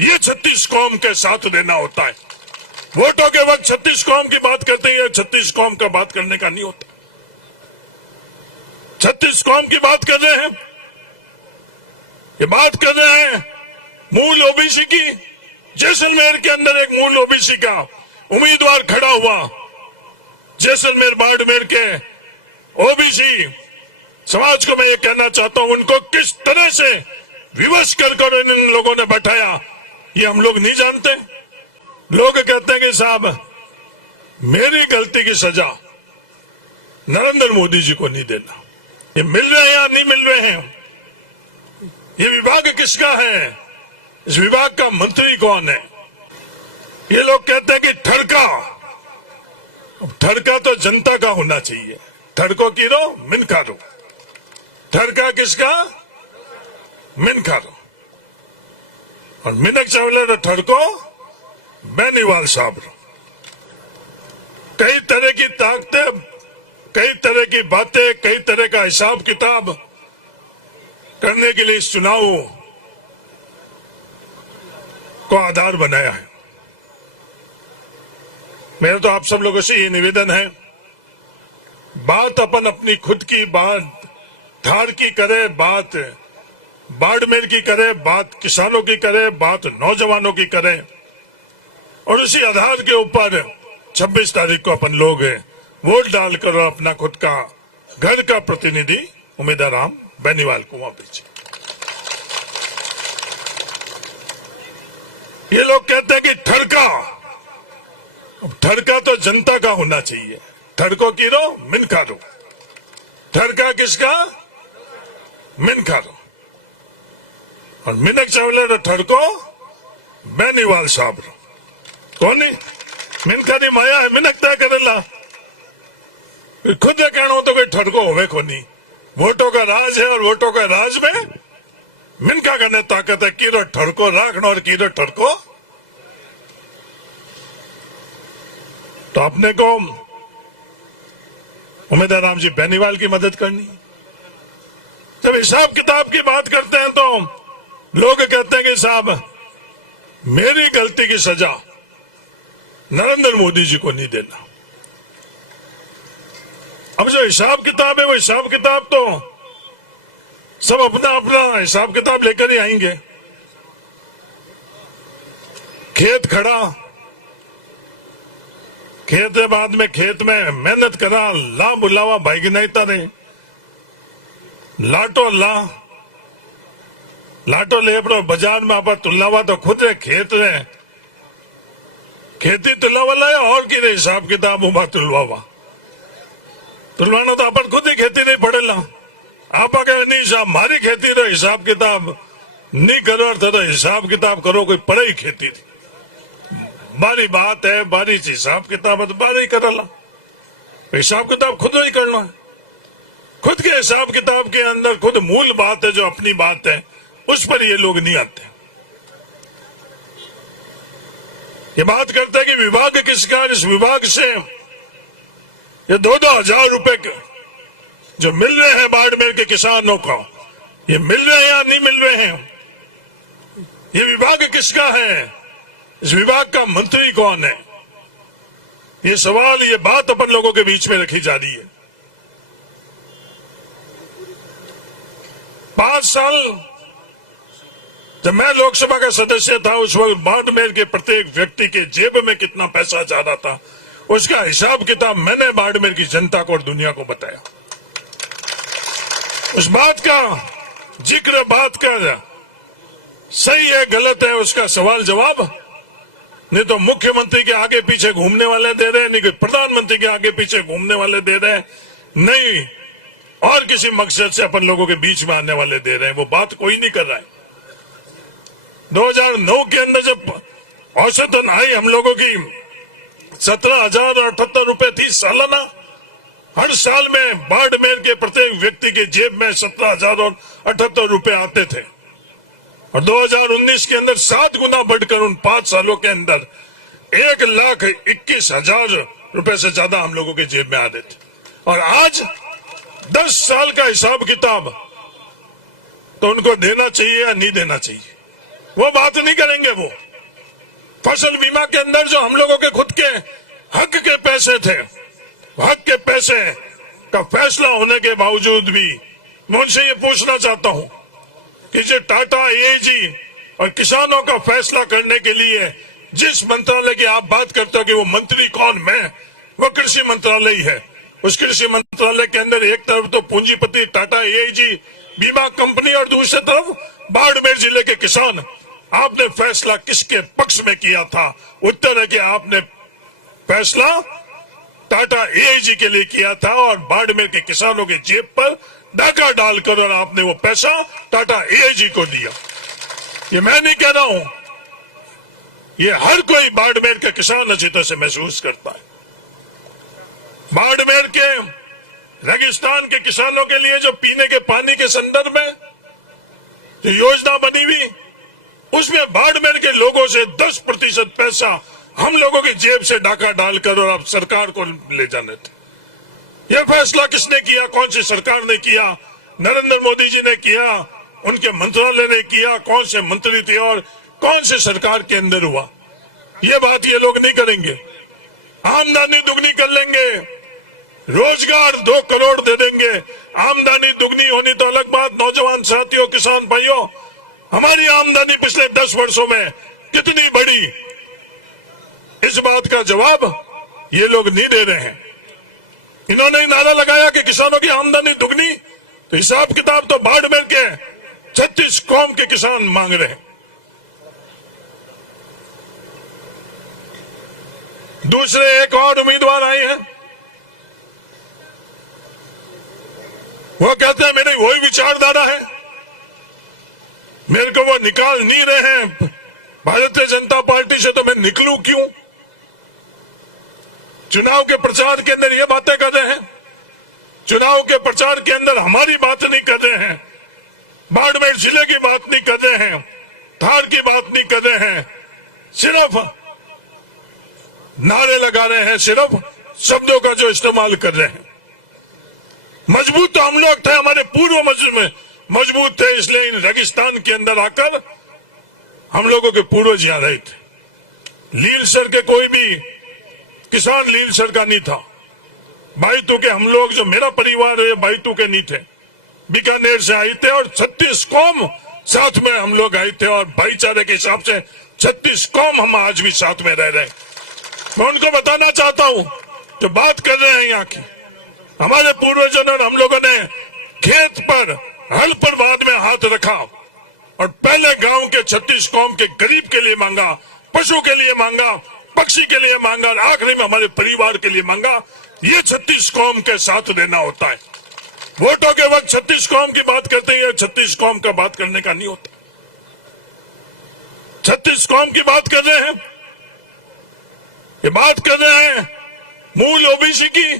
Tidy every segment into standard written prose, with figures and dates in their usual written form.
ये 36 कौम के साथ देना होता है। वोटों के वक्त 36 कौम की बात करते हैं, 36 कौम का बात करने का नहीं होता। 36 कौम की बात कर रहे हैं, ये बात कर रहे हैं मूल ओबीसी की। जैसलमेर के अंदर एक मूल ओबीसी का उम्मीदवार खड़ा हुआ। जैसलमेर बाड़मेर के ओबीसी समाज को मैं ये कहना चाहता हूं, उनको किस तरह से विवश कर इन लोगों ने बैठाया ये हम लोग नहीं जानते। लोग कहते हैं कि साहब मेरी गलती की सजा नरेंद्र मोदी जी को नहीं देना। ये मिल रहे हैं या नहीं मिल रहे हैं? ये विभाग किसका है? इस विभाग का मंत्री कौन है? ये लोग कहते हैं कि ठड़का तो जनता का होना चाहिए। ठड़को की रो मिनखा रो। ठड़का किसका? मिनखा रो। और मिनक चावले रो ठड़को बेनीवाल साहब रो। कई तरह की ताकतें, कई तरह की बातें, कई तरह का हिसाब किताब करने के लिए इस चुनाव को आधार बनाया है। मेरा तो आप सब लोगों से ये निवेदन है, बात अपन अपनी खुद की बात धार की करे, बात बाड़मेर की करे, बात किसानों की करे, बात नौजवानों की करे, और उसी आधार के ऊपर 26 तारीख को अपन लोग वोट डालकर अपना खुद का घर का प्रतिनिधि उम्मीदवार राम बेनीवाल को वहां भेजे। ये लोग कहते हैं कि ठड़का तो जनता का होना चाहिए। ठड़को की रो मिनखा रो। ठड़का किसका? मिनखा रो। और मिनक चावले रो ठड़को बेनीवाल साहब रो। कौन मिनका नी माया है, मिनक तय करेला। खुद कहना हो तो कोई ठड़को होवे को नहीं। वोटों का राज है और वोटों का राज में मिनका करने ताकत है। कीरो ठड़को राखना और कीरो ठड़को। तो अपने को उम्मीदवार राम जी बेनीवाल की मदद करनी। जब हिसाब किताब की बात करते हैं तो लोग कहते हैं कि साहब मेरी गलती की सजा नरेंद्र मोदी जी को नहीं देना। अब जो हिसाब किताब है वो हिसाब किताब तो सब अपना अपना हिसाब किताब लेकर ही आएंगे। खेत खड़ा, खेत के बाद में खेत में मेहनत करा, ला बुलावा भाई गिनाईता ने लाटो ले पड़ो बाजार में आप तुलावा तो खुद है खेत है। खेती तुलावा लाया और की हिसाब किताब उबा तुलवावा तुलवाना तो अपन खुद ही खेती नहीं पड़ेला। आप नहीं साहब मारी खेती रो हिसाब किताब नहीं करो तो हिसाब किताब करो कोई पड़े ही खेती थी। बारी बात है, बारी हिसाब किताब है तो बारी करला। हिसाब किताब खुद ही करना है। खुद के हिसाब किताब के अंदर खुद मूल बात है, जो अपनी बात है, उस पर ये लोग नहीं आते। ये बात करते हैं कि विभाग किसका? इस विभाग से ये 2-2 हजार रुपए जो मिल रहे हैं बाड़मेर के किसानों को, ये मिल रहे हैं या नहीं मिल रहे हैं? ये विभाग किसका है? इस विभाग का मंत्री कौन है? ये सवाल, ये बात अपन लोगों के बीच में रखी जा रही है। 5 साल जब मैं लोकसभा का सदस्य था, उस वक्त बाड़मेर के प्रत्येक व्यक्ति के जेब में कितना पैसा जा रहा था, उसका हिसाब किताब मैंने बाड़मेर की जनता को और दुनिया को बताया। उस बात का जिक्र, बात कर सही है गलत है उसका सवाल जवाब नहीं तो मुख्यमंत्री के आगे पीछे घूमने वाले दे रहे, नहीं प्रधानमंत्री के आगे पीछे घूमने वाले दे रहे, नहीं और किसी मकसद से अपन लोगों के बीच में आने वाले दे रहे हैं। वो बात कोई नहीं कर रहा है। 2009 के अंदर जब औसतन आई हम लोगों की 17,078 रुपए थी सालाना। हर साल में बाड़मेर के प्रत्येक व्यक्ति के जेब में 17,078 रुपए आते थे और 2019 के अंदर 7 गुना बढ़कर उन 5 सालों के अंदर 1,21,000 रुपए से ज्यादा हम लोगों के जेब में आते थे। और आज 10 साल का हिसाब किताब तो उनको देना चाहिए या नहीं देना चाहिए? वो बात नहीं करेंगे। वो फसल बीमा के अंदर जो हम लोगों के खुद के हक के पैसे थे, हक के पैसे का फैसला होने के बावजूद भी मैं उनसे ये पूछना चाहता हूं कि जो टाटा एआईजी और किसानों का फैसला करने के लिए जिस मंत्रालय की आप बात करते हो कि वो मंत्री कौन, वो कृषि मंत्रालय ही है। उस कृषि मंत्रालय के अंदर एक तरफ तो पूंजीपति टाटा एआईजी बीमा कंपनी और दूसरी तरफ बाड़मेर जिले के किसान। आपने फैसला किसके पक्ष में किया था? उत्तर है कि आपने फैसला टाटा एआईजी के लिए किया था और बाड़मेर के किसानों के जेब पर डाका डालकर और आपने वो पैसा टाटा एआईजी को दिया। ये मैं नहीं कह रहा हूं, ये हर कोई बाड़मेर के किसान अच्छी तरह से महसूस करता है। बाड़मेर के रेगिस्तान के किसानों के लिए जो पीने के पानी के संदर्भ में जो योजना बनी हुई, उसमें बाड़मेर के लोगों से 10% पैसा हम लोगों की जेब से डाका डालकर और अब सरकार को ले जाने थे। यह फैसला किसने किया? कौन सी सरकार ने किया? नरेंद्र मोदी जी ने किया, उनके मंत्रालय ने किया, कौन से मंत्री थे और कौन से सरकार के अंदर हुआ? ये बात ये लोग नहीं करेंगे। आमदनी दुगनी कर लेंगे, रोजगार 2 करोड़ दे देंगे। आमदनी दुगनी होनी तो अलग बात। नौजवान साथियों, किसान भाइयों, हमारी आमदनी पिछले 10 वर्षों में कितनी बढ़ी, इस बात का जवाब ये लोग नहीं दे रहे हैं। इन्होंने नारा लगाया कि किसानों की आमदनी दुगनी, तो हिसाब किताब तो बाड़मेर के 36 कौम के किसान मांग रहे हैं। दूसरे एक और उम्मीदवार आए हैं, वो कहते हैं मेरी वही विचारधारा है, मेरे को वो निकाल नहीं रहे हैं भारतीय जनता पार्टी से, तो मैं निकलूं क्यों? चुनाव के प्रचार के अंदर ये बातें कर रहे हैं, चुनाव के प्रचार के अंदर हमारी बात नहीं कर रहे हैं, बाड़मेर जिले की बात नहीं कर रहे हैं, धार की बात नहीं कर रहे हैं, सिर्फ नारे लगा रहे हैं, सिर्फ शब्दों का जो इस्तेमाल कर रहे हैं। मजबूत तो हम लोग थे, हमारे पूर्व मजबूत थे, इसलिए इन रेगिस्तान के अंदर आकर हम लोगों के पूर्वज यहाँ रहे थे। लीलसर के कोई भी किसान लीलसर का नहीं था। बाईतू के हम लोग, जो मेरा परिवार है, बाईतू के नहीं थे, बीकानेर से आए थे और 36 कौम साथ में हम लोग आए थे और भाईचारे के हिसाब से 36 कौम हम आज भी साथ में रह रहे हैं। मैं उनको बताना चाहता हूं, जो बात कर रहे हैं यहाँ की, हमारे पूर्वजों ने, हम लोगों ने खेत पर, हल पर बाद में हाथ रखा और पहले गांव के 36 कौम के गरीब के लिए मांगा, पशु के लिए मांगा, पक्षी के लिए मांगा और आखिरी में हमारे परिवार के लिए मांगा। ये 36 कौम के साथ देना होता है। वोटों के वक्त 36 कौम की बात करते हैं, 36 कौम का बात करने का नहीं होता। 36 कौम की बात कर रहे हैं, ये बात कर रहे हैं मूल ओबीसी की।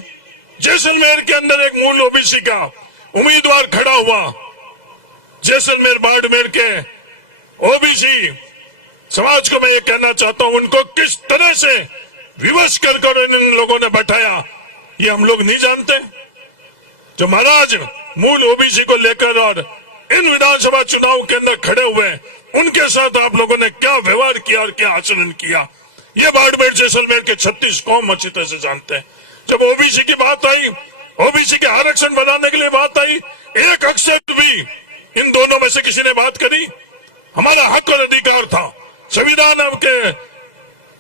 जैसलमेर के अंदर एक मूल ओबीसी का उम्मीदवार खड़ा हुआ, जैसलमेर बाड़मेर के ओबीसी समाज को मैं ये कहना चाहता हूं, उनको किस तरह से विवश कर इन लोगों ने बैठाया, ये हम लोग नहीं जानते। जो महाराज मूल ओबीसी को लेकर और इन विधानसभा चुनाव के अंदर खड़े हुए, उनके साथ आप लोगों ने क्या व्यवहार किया और क्या आचरण किया, ये बाड़मेर जैसलमेर के 36 कौम अच्छी तरह से जानते हैं। जब ओबीसी की बात आई, ओबीसी के आरक्षण बनाने के लिए बात आई, एक अक्षर भी इन दोनों में से किसी ने बात करी? हमारा हक और अधिकार था, संविधान के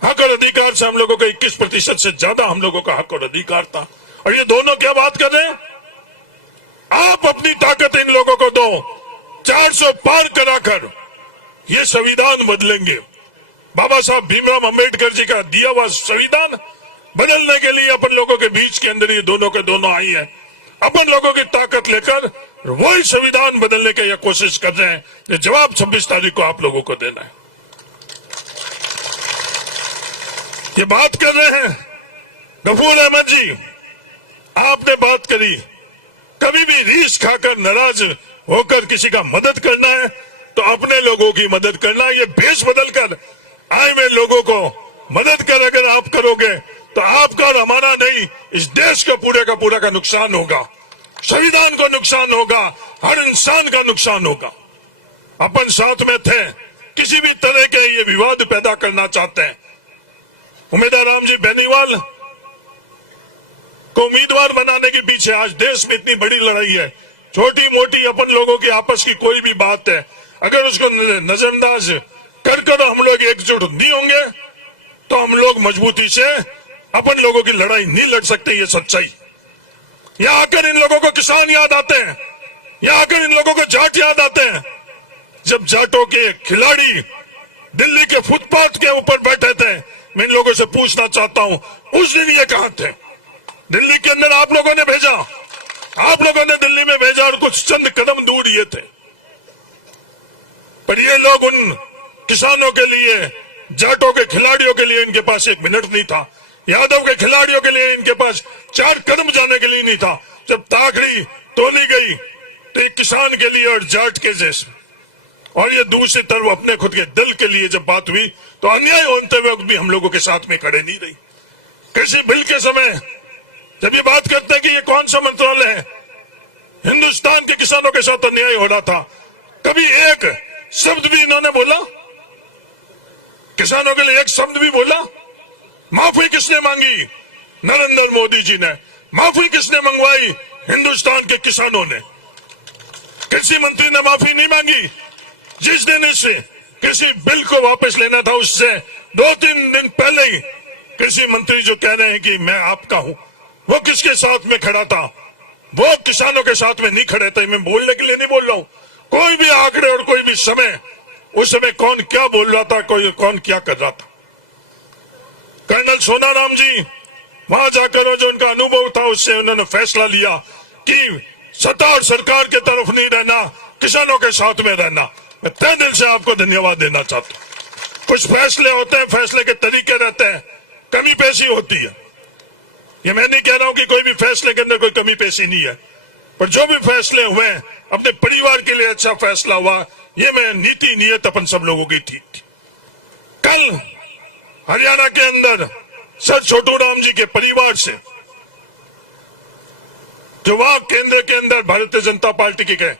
हक और अधिकार से हम लोगों का 21% से ज्यादा हम लोगों का हक और अधिकार था। और ये दोनों क्या बात कर रहे हैं? आप अपनी ताकत इन लोगों को दो, 400 पार कराकर ये संविधान बदलेंगे। बाबा साहब भीमराव अंबेडकर जी का दिया हुआ संविधान बदलने के लिए अपन लोगों के बीच के अंदर ये दोनों के दोनों आई है। अपन लोगों की ताकत लेकर वही संविधान बदलने की कोशिश कर रहे हैं। ये जवाब 26 तारीख को आप लोगों को देना है। ये बात कर रहे हैं गफूर अहमद जी, आपने बात करी, कभी भी रीस खाकर नाराज होकर किसी का मदद करना है तो अपने लोगों की मदद करना है। ये भेष बदल कर आए हुए लोगों को मदद कर अगर आप करोगे तो आपका और हमारा नहीं, इस देश का पूरे का नुकसान होगा, संविधान को नुकसान होगा, हर इंसान का नुकसान होगा। अपन साथ में थे, किसी भी तरह के ये विवाद पैदा करना चाहते हैं। उम्मीदवार राम जी बेनीवाल को उम्मीदवार बनाने के पीछे आज देश में इतनी बड़ी लड़ाई है। छोटी मोटी अपन लोगों की आपस की कोई भी बात है, अगर उसको नजरअंदाज कर हम लोग एकजुट नहीं होंगे तो हम लोग मजबूती से अपन लोगों की लड़ाई नहीं लड़ सकते। ये सच्चाई। यहाँ आकर इन लोगों को किसान याद आते हैं, यहाँ आकर इन लोगों को जाट याद आते हैं। जब जाटों के खिलाड़ी दिल्ली के फुटपाथ के ऊपर बैठे थे, मैं इन लोगों से पूछना चाहता हूं, उस दिन ये कहां थे? दिल्ली के अंदर आप लोगों ने भेजा, आप लोगों ने दिल्ली में भेजा और कुछ चंद कदम दूर ये थे, पर ये लोग उन किसानों के लिए, जाटों के खिलाड़ियों के लिए इनके पास 1 मिनट नहीं था। यादव के खिलाड़ियों के लिए इनके पास 4 कदम जाने के लिए नहीं था। जब ताकड़ी तोली गई तो एक किसान के लिए और जाट के जैसे, और ये दूसरी तरफ अपने खुद के दल के लिए जब बात हुई तो अन्याय होते हुए भी हम लोगों के साथ में खड़े नहीं रही। कृषि बिल के समय जब ये बात करते हैं कि ये कौन सा मंत्रालय है, हिंदुस्तान के किसानों के साथ अन्याय हो रहा था, कभी एक शब्द भी इन्होंने बोला? किसानों के लिए एक शब्द भी बोला? माफी किसने मांगी? नरेंद्र मोदी जी ने। माफी किसने मंगवाई? हिंदुस्तान के किसानों ने। कृषि मंत्री ने माफी नहीं मांगी। जिस दिन इस कृषि बिल को वापस लेना था उससे 2-3 दिन पहले ही कृषि मंत्री जो कह रहे हैं कि मैं आपका हूं, वो किसके साथ में खड़ा था? वो किसानों के साथ में नहीं खड़े थे। मैं बोलने के लिए नहीं बोल रहा हूं, कोई भी आंकड़े और कोई भी समय, उस समय कौन क्या बोल रहा था, कोई कौन क्या कर रहा था। कर्नल सोनाराम जी वहां जाकर जो उनका अनुभव था उससे उन्होंने फैसला लिया कि सत्ता और सरकार के तरफ नहीं रहना, किसानों के साथ में रहना। मैं तहे दिल से आपको धन्यवाद देना चाहता हूं। कुछ फैसले होते हैं, फैसले के तरीके रहते हैं, कमी पेशी होती है। ये मैं नहीं कह रहा हूं कि कोई भी फैसले के अंदर कोई कमी पेशी नहीं है, पर जो भी फैसले हुए अपने परिवार के लिए अच्छा फैसला हुआ, ये मैं नीति नियत अपन सब लोगों की ठीक थी। कल हरियाणा के अंदर सर छोटू राम जी के परिवार से, जो वहां केंद्र के अंदर भारतीय जनता पार्टी के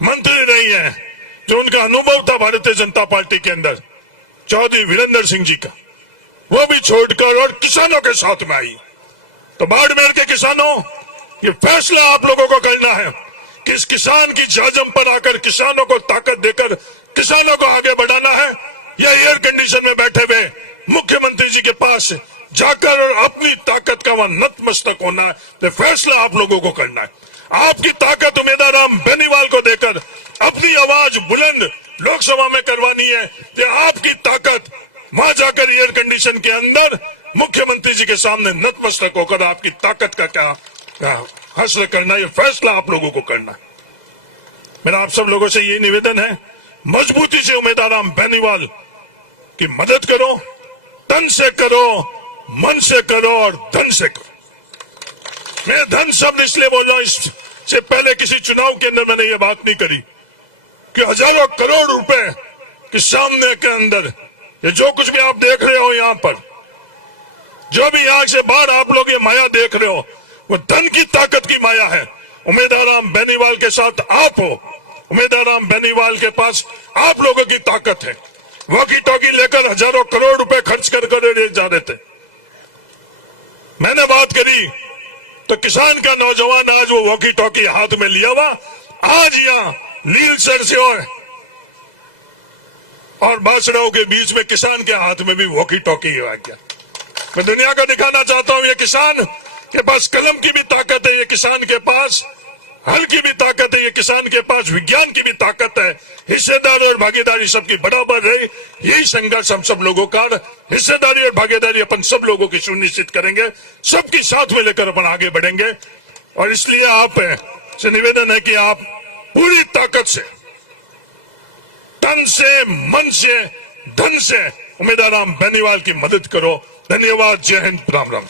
मंत्री रही है, जो उनका अनुभव था भारतीय जनता पार्टी के अंदर, चौधरी वीरेंद्र सिंह जी का, वो भी छोड़कर और किसानों के साथ में आई। तो बाड़मेर के किसानों, ये फैसला आप लोगों को करना है कि इस किसान की जाजम पर आकर किसानों को ताकत देकर किसानों को आगे बढ़ाना है, या एयर कंडीशन में बैठे हुए मुख्यमंत्री जी के पास जाकर और अपनी ताकत का वहां नतमस्तक होना है। तो फैसला आप लोगों को करना है। आपकी ताकत उम्मीदवार राम बेनीवाल को देकर अपनी आवाज बुलंद लोकसभा में करवानी है, कि आपकी ताकत वहां जाकर एयर कंडीशन के अंदर मुख्यमंत्री जी के सामने नतमस्तक होकर आपकी ताकत का क्या हासिल करना है, ये फैसला आप लोगों को करना है। मेरा आप सब लोगों से ये निवेदन है, मजबूती से उम्मीदवार राम बेनीवाल की मदद करो, तन से करो, मन से करो और धन से करो। मैं धन शब्द इसलिए बोल रहा हूं, इससे पहले किसी चुनाव के अंदर मैंने ये बात नहीं करी कि हजारों करोड़ रुपए के सामने के अंदर ये जो कुछ भी आप देख रहे हो, यहां पर जो भी आंख से बाहर आप लोग ये माया देख रहे हो, वो धन की ताकत की माया है। उम्मीदवार राम बेनीवाल के साथ आप हो, उम्मीदवार राम बेनीवाल के पास आप लोगों की ताकत है। वॉकी टॉकी लेकर हजारों करोड़ रुपए खर्च कर जा रहे थे। मैंने बात करी तो किसान का नौजवान आज वो वॉकी टॉकी हाथ में लिया हुआ, आज यहाँ लील सर से और बासड़ाओं के बीच में किसान के हाथ में भी वॉकी टॉकी आ गया। मैं दुनिया को दिखाना चाहता हूं, ये किसान के पास कलम की भी ताकत है, ये किसान के पास हल की भी ताकत है, ये किसान के पास विज्ञान की भी ताकत है। हिस्सेदारी और भागीदारी सबकी बराबर रही, यही संघर्ष हम सब लोगों का, हिस्सेदारी और भागीदारी अपन सब लोगों की सुनिश्चित करेंगे, सबकी साथ में लेकर अपन आगे बढ़ेंगे। और इसलिए आप से निवेदन है कि आप पूरी ताकत से, तन से, मन से, धन से उम्मीदवार राम बेनीवाल की मदद करो। धन्यवाद। जय हिंद। राम राम।